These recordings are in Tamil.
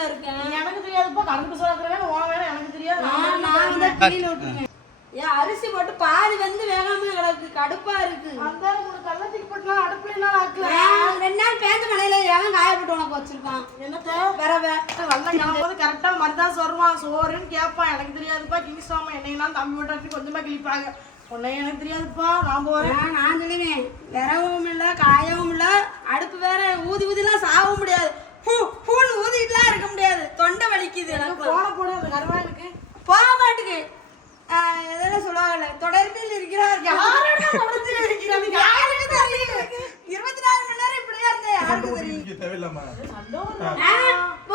தானே இருக்கேன். எனக்கு தெரியாதுப்பா சோறாக்குற வேலை உன் வேலை எனக்கு தெரியாது நான் நான் விட்டுருக்கேன். ஏன் அரிசி போட்டு பாதி வந்து வேகாம கிடக்கு கடுப்பா இருக்கு. அந்த உனக்கு கள்ளத்துக்கு போட்டுலாம் அடுப்புல எல்லாம் ஆக்கல? நான் ரெண்டு நாள் பேஞ்ச மழையில எவன் காயப்பட்டு உனக்கு வச்சிருக்கான்? என்னத்த? வரவ. நல்லா கிளம்போது கரெக்டா மருதான் சொல்லுவான் சோறுன்னு கேட்பான். எனக்கு தெரியாதுப்பா கிங்ஸ்டாமா என்னையெல்லாம் தம்பி விட்டாச்சு கொஞ்சமா கிழிப்பாங்க உன்னை எனக்கு தெரியாதுப்பா நான் போறேன். நான் நான் சொல்லுவேன். விரவும் இல்ல காயவும் இல்ல அடுப்பு வேற ஊதி ஊதிலாம் சாகவும் முடியாது பூ பூன்னு ஊதிட்டுலாம் இருக்க முடியாது தொண்டை வலிக்குது எனக்கு போன போட அந்த கருவா எனக்கு போக மாட்டுக்கு. எதெல்லாம் சொல்லுவாங்கல்ல தொடர்பில் இருக்கிறார் யாரோட இருக்கிறது? யாருக்கு தெரியும்? இருபத்தி நாலு மணி நேரம் இப்படியா இருந்தேன் யாருக்கு தெரியும்? தேவையில்லாம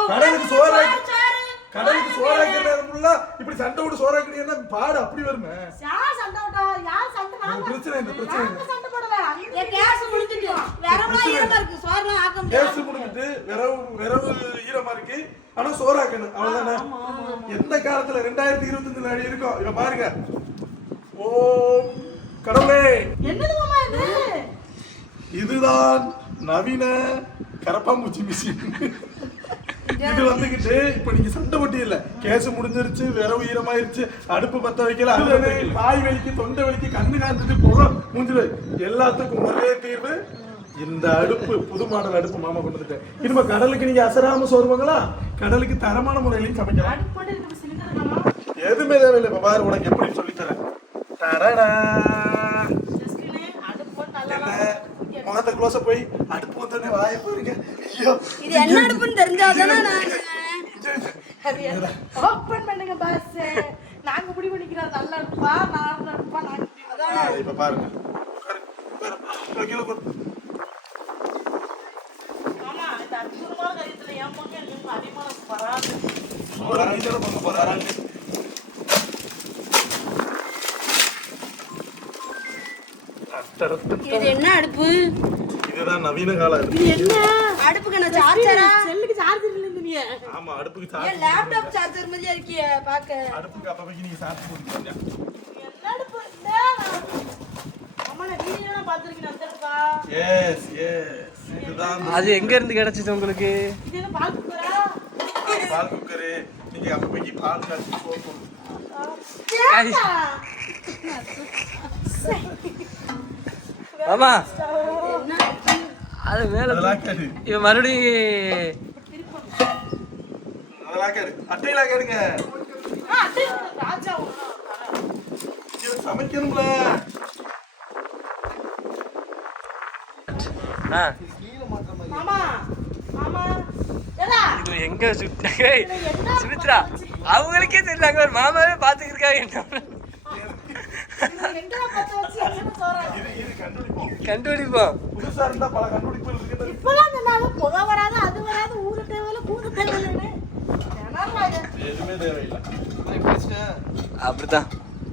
கடலுக்கு சோறு சோறு, சோறு. கடலுக்கு நேரம் ஃபுல்லா இப்படி சண்டை விட்டு சோறாக்கினீங்கன்னா பாடு அப்படி வருமே. யார் சண்டை விட்டா? யார் சண்டை நான் பிரச்சனை இந்த பிரச்சனை நான் சண்டை போடல. அந்த என் கேஸ் முடிஞ்சுட்டு. விரவலாம் ஈரமா இருக்கு. சோறுலாம் ஆக்க முடியாது. கேஸ் முடிஞ்சிட்டு விரவு விரவு ஈரமா இருக்கு. ஆனா சோறாக்கணும். அவ்வளவுதானே? எந்த காலத்துல ரெண்டாயிரத்தி இருபத்தஞ்சுல அடி இருக்கும் இவ பாருங்க. ஓம் கடவுளே. இது? இதுதான் நவீன கரப்பாம்பூச்சி மிஷின். இது வந்துகிட்டு இப்ப நீங்க சண்டை போட்டி இல்ல. கேஸ் முடிஞ்சிருச்சு விரவு ஈரமாயிருச்சு அடுப்பு பத்த வைக்கல அது வாய் வலிக்கு தொண்டை வலிக்கு கண்ணு காந்துட்டு புகை மூஞ்சில. எல்லாத்துக்கும் ஒரே தீர்வு இந்த அடுப்பு புது மாடல் அடுப்பு மாமா கொண்டு வந்துட்டேன் இனிமே கடலுக்கு நீங்க அசராம சோறுவாங்களா கடலுக்கு தரமான முறையிலையும் சமைக்கலாம். எதுவுமே தேவையில்லை இப்ப பாரு உனக்கு எப்படி சொல்லி தரேன். தரடா முகத்தை க்ளோஸ போய் அடுப்பு வந்தோடனே வாய பாருங்க ஐயோ. இது என்ன அடுப்புன்னு தெரிஞ்சாதானே நான் அது ஓபன் பண்ணுங்க பாஸ் நாங்க முடிவு பண்ணிக்கிறோம் நல்ல அடுப்பா நான் அடுப்பா நாங்க அதான் ஆ, இப்ப பாருங்க உட்காரு, உட்காரு. இதோ கீழே உட்காரு. மாமா இந்த அற்புதமான காரியத்துல என் பக்கம் எனக்கு அதிகமான வராது ஒரு அடிச்சல பண்ண போறாரு இது என்ன அடுப்பு? இதுதான் நவீன கால அடுப்பு. என்ன? அடுப்புக்கு என்ன சார்ஜரா செல்லுக்கு சார்ஜர் இல்லைன்னு நீ ஆமா அடுப்புக்கு ஏன் சார்ஜ் லேப்டாப் சார்ஜர் மாதிரியா இருக்கிய பாக்க அடுப்புக்கு அப்பப்பைக்கு நீங்க சார்ஜ் போட்டுக்கோங்க என்ன அடுப்பு இந்த மாமா நான் வீடியோலாம் பார்த்துருக்கேன் அந்த அடுப்பா எஸ் எஸ் இதுதான் அது எங்க இருந்து கிடைச்சது உங்களுக்கு? இது என்ன பால் குக்கரா நீங்க அப்பப்பைக்கு பால் காய்ச்சி சோப்பு ஆமா அது மேல இவன் மறுபடியும் அட்டையெல்லாம் கேடுங்க ஆ, அப்படியே ராஜா ஒண்ணு. இது சமைக்கணும்ல ஆ, மாமா மாமா ஏடா இது எங்க சுத்தாங்க சுமித்ரா அவங்களுக்கே தெரியல ஒரு மாமாவே பாத்துக்கிருக்காங்க இதை எங்கடா பார்த்து வச்சு என்ன சொல்றாங்க இது இது கண்டுபிடிப்போம் கண்டுபிடிப்போம் புதுசா இருந்தா பல கண்டுபிடிப்புகள் இருக்கு இப்பெல்லாம் சொன்னாலும் புகை வராது அது வராது ஊரு தேவையில்ல கூண்டு தேவையில்லைன்னு. என்னடா இது? எதுவுமே தேவையில்லை. அப்படிதான்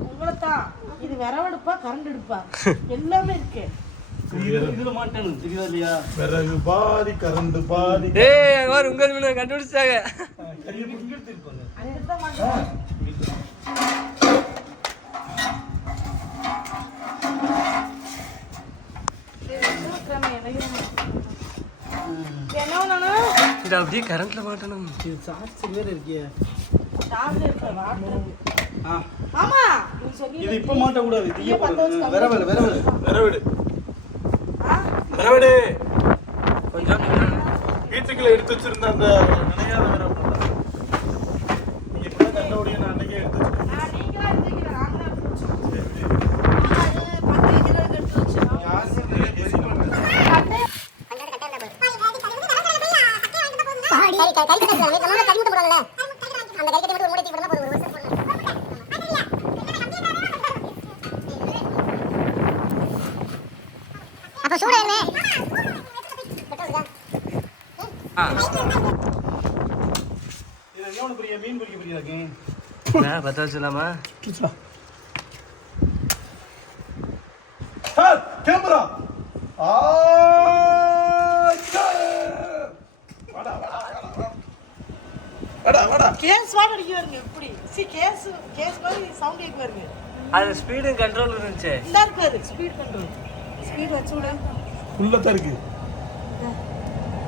உங்களைத்தான். இது விரவெடுப்பா கரண்ட் எடுப்பா. எல்லாமே இருக்கு. விறகு பாதி கரண்டு பாதி டேய் அங்க பாரு உங்க மீன் கண்டுபிடிச்சாங்க. தான் மாட்டேன் என்ன நானு இது அப்படியே கரண்ட்ல மாட்டணும் சார்ஜ் இருக்கு வாட்டர் ஆமா. இது இப்ப மாட்ட கூடாது வச்சு விரவல் விரவல். விறவிடு கொஞ்சம் வீட்டுக்குள்ள எடுத்து வச்சிருந்த அந்த நினையாத விறகு நீங்க இப்பதான் கண்டபடியே நான் அன்னைக்கே எடுத்து வச்சிருக்கேன் நான் நீங்களா எடுத்துக்கிறேன் நாங்களா எடுத்து வச்சோம் சரி, பத்து வைக்கிறதுக்கு எடுத்து வச்சிருக்கோம் யாருமே பேசிக்கோங்க. சரி, கறி கறி கறி கறி நம்ம ஊர்ல கறி முட்டை போடுவாங்கல்ல அந்த கறி கட்டி மட்டும் ஒரு மூட்டை தூக்கி போடுறதா போதும் ஒரு வருஷம் போடணும் அப்ப இது என்ன பத்த வச்சிடலாமா சார் கேமரா கேஸ் வாங்க அடிக்க வருங்க எப்படி சி கேஸ் கேஸ் மாதிரி சவுண்ட் கேட்க வருங்க அது ஸ்பீடு கண்ட்ரோல் இருந்துச்சு. இந்த இருக்காரு ஸ்பீட் கண்ட்ரோல் ஸ்பீட் வச்சு விட. உள்ளதான் இருக்கு.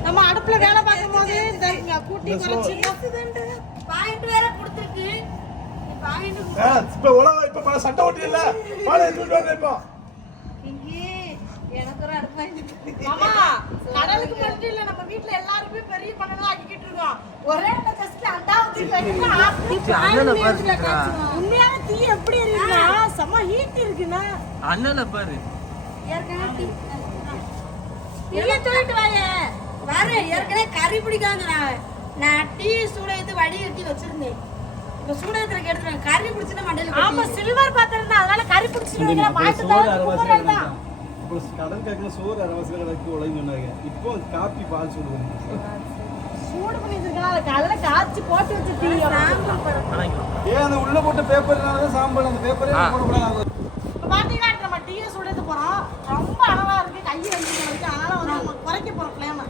நம்ம அடுப்புல வேலை பார்க்கும் போது கூட்டி குறைச்சு பாயிண்ட் வேற கொடுத்துருக்கு. இப்ப உலகம் இப்ப ஓட்டி இல்ல பாலை எடுத்துட்டு மாமா கடலுக்கு மட்டும் இல்ல நம்ம வீட்ல எல்லாருமே பெரிய பண்ணலாம் ஆக்கிக்கிட்டு இருக்கோம். ஒரே ஜஸ்ட் அண்டா ஊத்தி வைக்கணும் அண்ணனை பாரு சித்ரா. உண்மையான தீ எப்படி இருக்குன்னா செம்ம ஹீட் இருக்குன்னா. அண்ணனை பாரு. ஏற்கனவே கறி பிடிக்காங்க நான் நான் டீ சூட எடுத்து வடி கட்டி வச்சிருந்தேன். இப்ப சூட எடுத்துறக்கு எடுத்துறேன் கறி பிடிச்சிட்டு மண்டையில ஆமா கொட்டி. சில்வர் பாத்திரம் தான் அதனால கறி பிடிச்சிட்டு மாட்டு தான். கடல் கேட்கல சோறு அரைவாசி கிடக்கு உழைங்க சொன்னாங்க. இப்போ காப்பி பால் சூடு பண்ணி சூடு பண்ணி வச்சிருக்கா காலைல காய்ச்சி போட்டு வச்சு ஏன் அந்த உள்ள போட்ட பேப்பர்னால தான் சாம்பல் அந்த பேப்பரே. போடக்கூடாது இப்ப பாத்தீங்கன்னா இப்ப நம்ம போறோம். ரொம்ப அனலா இருக்கு. கையை வலிக்கிற வரைக்கும் அதனால வந்து நம்ம குறைக்க போறோம் ஃபிளேம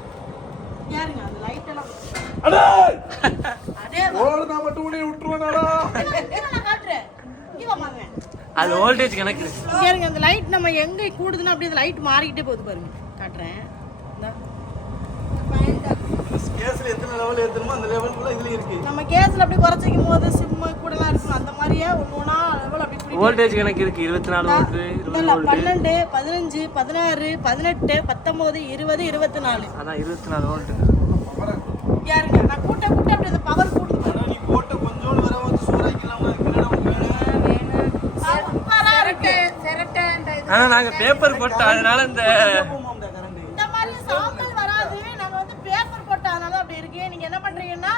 ஏறுங்க அந்த லைட் எல்லாம் அடே! அதே ஓடுனா மட்டும் உன்னை விட்டுருவானாடா. இங்க நான் காட்டுறேன். இங்க வாங்க அது வோல்டேஜ் கணக்கு அந்த லைட் நம்ம எங்க கூடுதுன்னா அப்படியே அந்த லைட் மாறிக்கிட்டே போகுது பாருங்க. காட்டுறேன். இந்தா. கேஸ்ல எத்தனை லெவல் ஏத்தணுமோ அந்த லெவலுக்குள்ள இதுல இருக்கு. நம்ம கேஸ்ல அப்படி குறைச்சிக்கும் போது சிம்மு கூடலாம் இருக்கும். அந்த மாதிரியே ஒன்று வோல்டேஜ் கணக்கு இருக்கு. இருபத்தி நாலு வோல்ட் இருபது பன்னெண்டு பதினஞ்சு பதினாறு பதினெட்டு பத்தொன்பது இருபது இருபத்தி நாலு அதான் இருபத்தி நாலு வோல்ட் யாருங்க? நான் கூட்ட கூட்ட அப்படி அந்த பவர் கூட்டு நீ போட்ட கொஞ்சோண்டு வர வச்சு சூறாக்கலாம் சூப்பரா இருக்கு. ஆனா நாங்க பேப்பர் போட்டோம். அதனால இந்த மாதிரி சாம்பல் வராது. நாங்க வந்து பேப்பர் போட்டதுனால அப்படி இருக்கு. நீங்க என்ன பண்றீங்கன்னா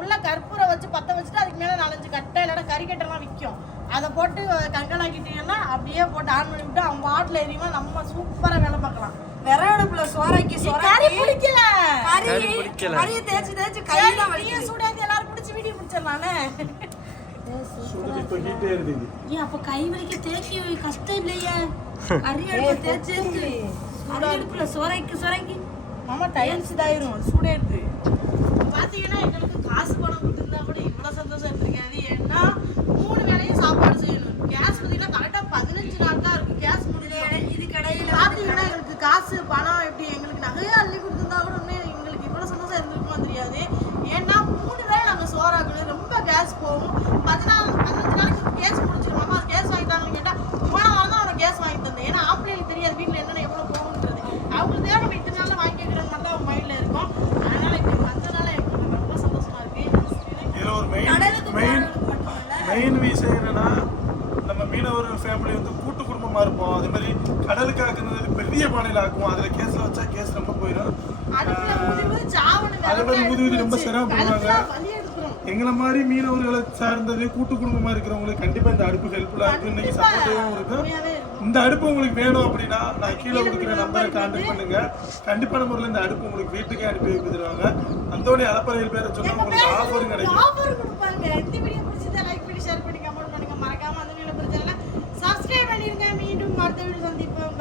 உள்ள கற்பூரம் வச்சு பத்த வச்சுட்டு அதுக்கு மேல நாலஞ்சு கட்டை இல்லைன்னா கறிக்கட்டெல்லாம் விற்கும் அதை போட்டு கங்கலாக்கிட்டீங்கன்னா அப்படியே போட்டு ஆன் பண்ணி விட்டு அவங்க பாட்டில் எரியுமா? நம்ம சூப்பரா வேலை பார்க்கலாம். விறகடுப்புல சோறாக்கி கறி சோறாக்கி பிடிக்கல. கறி. கறியை தேய்ச்சி தேய்ச்சி கையில வலிக்குது. சூடாத்தி எல்லாரும் பிடிச்சி வீடியோ இருக்குது ஏன் அப்ப கை வலிக்க தேய்ச்சி கஷ்டம் இல்லையே. கறி அடுப்பு தேய்ச்சி கறி அடுப்புல சோறாக்கி சோறாக்கி மாமா டைல்ஸ் இதாயிரும் சூடேடுது பாத்தீங்கன்னா எங்களுக்கு காசு பணம் கொடுத்துருந்தா கூட இவ்வளவு சந்தோஷம் இருந்திருக்காது ஏன்னா சாப்பாடு செய்யணும். கேஸ் பார்த்தீங்கன்னா கரெக்டா பதினஞ்சு நாள் தான் இருக்கு கேஸ் முடியல இது கடையில பாத்தீங்கன்னா எங்களுக்கு காசு பணம் கடலுக்கு ஆக்குனது பெரிய பானையில் ஆக்குவோம். அதில் கேஸில் வச்சா கேஸ் ரொம்ப போயிடும். அதே மாதிரி ஊதி ரொம்ப சிரமப்படுவாங்க எங்களை மாதிரி மீனவர்களை சார்ந்தது கூட்டு குடும்பமாக இருக்கிறவங்களுக்கு கண்டிப்பாக இந்த அடுப்பு ஹெல்ப்ஃபுல்லாக இருக்கும் இன்னைக்கு சப்போர்ட்டாகவும் இருக்கும் இந்த அடுப்பு உங்களுக்கு வேணும் அப்படின்னா நான் கீழே கொடுக்குற நம்பரை கான்டெக்ட் பண்ணுங்க. கண்டிப்பான முறையில் இந்த அடுப்பு உங்களுக்கு வீட்டுக்கே அனுப்பி வைப்பிடுவாங்க அந்தோடைய அலப்பறையில் பேரை சொன்னா உங்களுக்கு ஆஃபர் கிடைக்கும். ਕਰਦੇ ਵੀਡੀਓ ਸੰਦੀਪ?